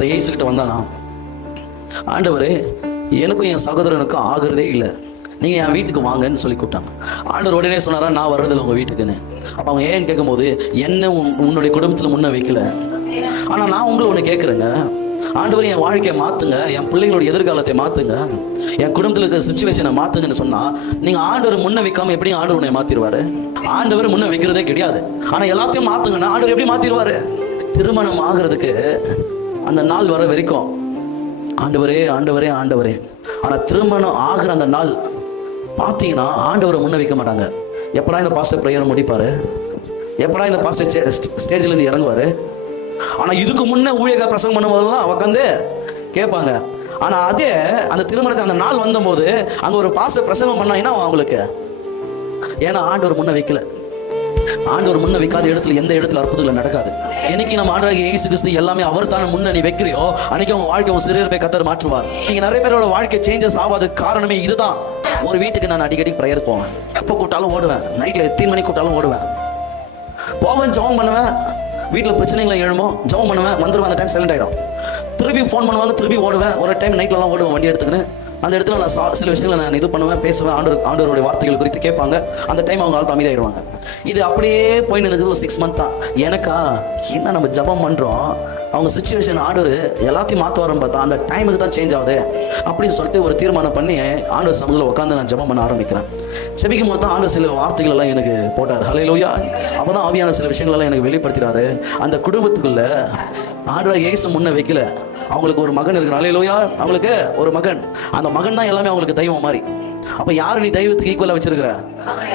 இயேசுகிட்ட வந்தானா? ஆண்டவரே எனக்கும் என் சகோதரனுக்கும் ஆகிறதே இல்லை. நீங்கள் என் வீட்டுக்கு வாங்கன்னு சொல்லி கூப்பிட்டாங்க. ஆண்டவர் உடனே சொன்னாரா நான் வர்றதில்ல உங்கள் வீட்டுக்குன்னு. அப்போ அவங்க ஏன்னு கேட்கும்போது என்ன உன்- உன்னுடைய குடும்பத்தில் முன்ன வைக்கல. ஆனால் நான் உங்களை ஒன்று கேட்குறேங்க ஆண்டவர் என் வாழ்க்கையை மாற்றுங்க என் பிள்ளைகளோட எதிர்காலத்தை மாற்றுங்க என் குடும்பத்தில் இருக்கிற சுச்சுவேஷனை மாற்றுங்கன்னு சொன்னால் நீங்கள் ஆண்டவர் முன்ன வைக்காமல் எப்படி ஆண்டவர் உன்னை மாற்றிடுவார் ஆண்டவர் முன்ன வைக்கிறதே கிடையாது. ஆனால் எல்லாத்தையும் மாற்றுங்கன்னா ஆண்டவர் எப்படி மாற்றிடுவார் திருமணம் ஆகிறதுக்கு அந்த நாள் வர வரைக்கும் ஆண்டவரே ஆண்டவரே ஆண்டவரே. ஆனால் திருமணம் ஆகிற அந்த நாள் பார்த்தீங்கன்னா ஆண்டவரை முன்ன வைக்க மாட்டாங்க. எப்படா இந்த பாஸ்டர் ப்ரேயர் முடிப்பாரு? எப்படா இந்த பாஸ்டர் ஸ்டேஜ்லேருந்து இருந்து இறங்குவாரு? ஆனால் இதுக்கு முன்னே ஊழியக்கார பிரசங்கம் பண்ணும்போதெல்லாம் உட்காந்து கேட்பாங்க. ஆனால் அதே அந்த திருமணத்தை அந்த நாள் வந்தபோது அங்கே ஒரு பாஸ்டர் பிரசங்கம் பண்ணா என்ன அவங்களுக்கு. ஏன்னா ஆண்டவர் முன்ன வைக்கல. ஆண்டவர் முன்ன வைக்காத இடத்துல எந்த இடத்துல அற்புதங்கள் நடக்காது. என்னைக்கு நம்ம ஆண்டவராகிய இயேசு கிறிஸ்து எல்லாமே அவர் தானே முன்ன நீ வைக்கிறியோ அன்னைக்கு அவன் வாழ்க்கை உன் சிறியர் போய் கத்தர் மாற்றுவார். நீங்க நிறைய பேரோட வாழ்க்கை சேஞ்சஸ் ஆகாத காரணமே இதுதான். ஒரு வீட்டுக்கு நான் அடிக்கடி ப்ரேயர் போவேன். எப்போ கூப்பிட்டாலும் ஓடுவேன். நைட்ல எத்தனை மணிக்கு கூப்பிட்டாலும் ஓடுவேன். போவேன் ஜெபம் பண்ணுவேன். வீட்டில் பிரச்சனைகளை எழுமோ ஜெபம் பண்ணுவேன். வந்துடுவேன் அந்த டைம் சைலண்ட் ஆகிடும் திருப்பி ஃபோன் பண்ணுவாங்க திருப்பி ஓடுவேன். ஒரு டைம் நைட்லலாம் ஓடுவேன் வண்டி எடுத்துக்கின்னு. அந்த இடத்துல நான் சா- சில விஷயங்களை நான் இது பண்ணுவேன் பேசுவேன். ஆண்டு ஆண்டவருடைய வார்த்தைகள் குறித்து கேட்பாங்க. அந்த டைம் அவங்க ஆள் அமைதியாயிடுவாங்க. இது அப்படியே போயின்னு இருக்குது ஒரு சிக்ஸ் மந்த் தான். எனக்கா என்ன நம்ம ஜெபம் பண்ணுறோம் அவங்க சுச்சுவேஷன் ஆர்டர் எல்லாத்தையும் மாற்றுவாருன்னு பார்த்தா அந்த டைமுக்கு தான் சேஞ்ச் ஆகுது அப்படின்னு சொல்லிட்டு ஒரு தீர்மானம் பண்ணி ஆண்டவர் சமூகத்தில் உட்காந்து நான் ஜபம் பண்ண ஆரம்பிக்கிறேன். செபிக்கும் போது தான் ஆண்டவர் சில வார்த்தைகள் எல்லாம் எனக்கு போட்டார். ஹலே லோயா அப்போ தான் ஆவியான சில விஷயங்கள்லாம் எனக்கு வெளிப்படுத்தினாரு. அந்த குடும்பத்துக்குள்ள ஆண்டவர் இயேசு முன்ன வைக்கல. அவங்களுக்கு ஒரு மகன் இருக்கிறான். ஹலே லோயா அவங்களுக்கு ஒரு மகன். அந்த மகன் தான் எல்லாமே அவங்களுக்கு தெய்வம் மாதிரி. அப்போ யார் நீ தெய்வத்துக்கு ஈக்குவலாக வச்சிருக்கிற?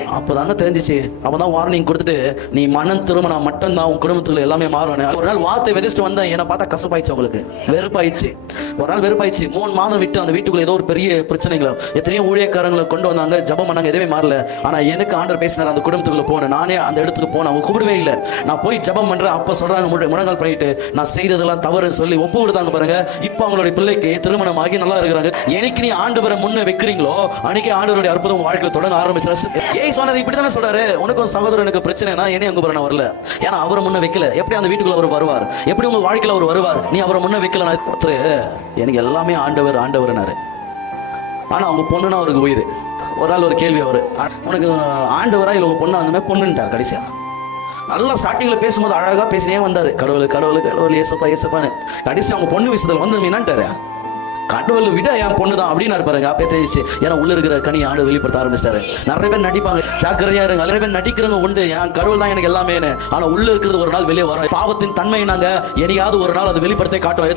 அப்போ தாங்க தெரிஞ்சிச்சு. அப்போ தான் வார்னிங் கொடுத்துட்டு நீ மனம் திரும்பினா மட்டும்தான் உன் குடும்பத்துக்குள்ள எல்லாமே மாறுவேன் ஒரு நாள் வார்த்தை விதைச்சிட்டு வந்தேன். என்னை பார்த்தா கசப்பாயிடுச்சு உங்களுக்கு வெறுப்பாயிடுச்சு. ஒரு நாள் வெறுப்பாயிடுச்சு. மூணு மாதம் விட்டு அந்த வீட்டுக்குள்ள ஏதோ ஒரு பெரிய பிரச்சனைகளோ எத்தனையோ ஊழியக்காரங்களை கொண்டு வந்தாங்க. ஜபம் பண்ணாங்க. எதுவுமே மாறல. ஆனால் எனக்கு ஆண்டர் பேசினார் அந்த குடும்பத்துக்குள்ள போனேன். நானே அந்த இடத்துக்கு போனேன். அவங்க கூப்பிடவே இல்லை. நான் போய் ஜபம் பண்றேன். அப்போ சொல்றாங்க முழு- முழங்கால் பண்ணிட்டு நான் செய்ததெல்லாம் தவறு சொல்லி ஒப்பு கொடுத்தாங்க பாருங்க. இப்போ அவங்களுடைய பிள்ளைக்கு திருமணம் ஆகி நல்லா இருக்கிறாங்க. எனக்கு நீ ஆண்டு வர முன்ன வைக்கிறீங்களோ? அன்னைக்கு ஆண்டவருடைய அற்புதம் வாழ்க்கையில தொடங்க ஆரம்பிச்சு ஏய் சொன்னது இப்படி தானே சொல்றாரு? உனக்கும் சகோதரனுக்கு பிரச்சனைனா என்னை அங்க நான் வரல. ஏன்னா அவரை முன்ன வைக்கல. எப்படி அந்த வீட்டுக்குள்ள அவர் வருவார்? எப்படி உங்க வாழ்க்கையில அவர் வருவார்? நீ அவரை முன்ன வைக்கல நான் ஒருத்தர் எனக்கு எல்லாமே ஆண்டவர் ஆண்டவர்னாரு. ஆனா அவங்க பொண்ணுனா அவருக்கு உயிர். ஒரு ஆள் ஒரு கேள்வி அவரு. உனக்கு ஆண்டவரா இல்லை உங்க பொண்ணு? அந்த மாதிரி பொண்ணுன்ட்டார் கடைசியா. நல்லா ஸ்டார்டிங்ல பேசும்போது அழகா பேசினே வந்தாரு. கடவுள் கடவுள் கடவுள் ஏசப்பா ஏசப்பான்னு. கடைசி அவங்க பொண்ணு விஷயத்துல வந்து என்னன்ட்டாரு? கடவுளை விட என் பொண்ணு தான் அப்படின்னு பாருங்க அப்பே தெரிஞ்சு ஏன்னா உள்ள இருக்கிற கனி ஆண்டு வெளிப்படுத்த ஆரம்பிச்சிட்டாரு. நிறைய பேர் நடிப்பாங்க. ஜாக்கிரதையா இருங்க. நிறைய பேர் நடிக்கிறவங்க உண்டு. என் கடவுள் தான் எனக்கு எல்லாமே ஆனா உள்ள இருக்கிறது ஒரு நாள் வெளியே வரும். பாவத்தின் தன்மை நாங்க என்னையாவது ஒரு நாள் அது வெளிப்படுத்த காட்டும்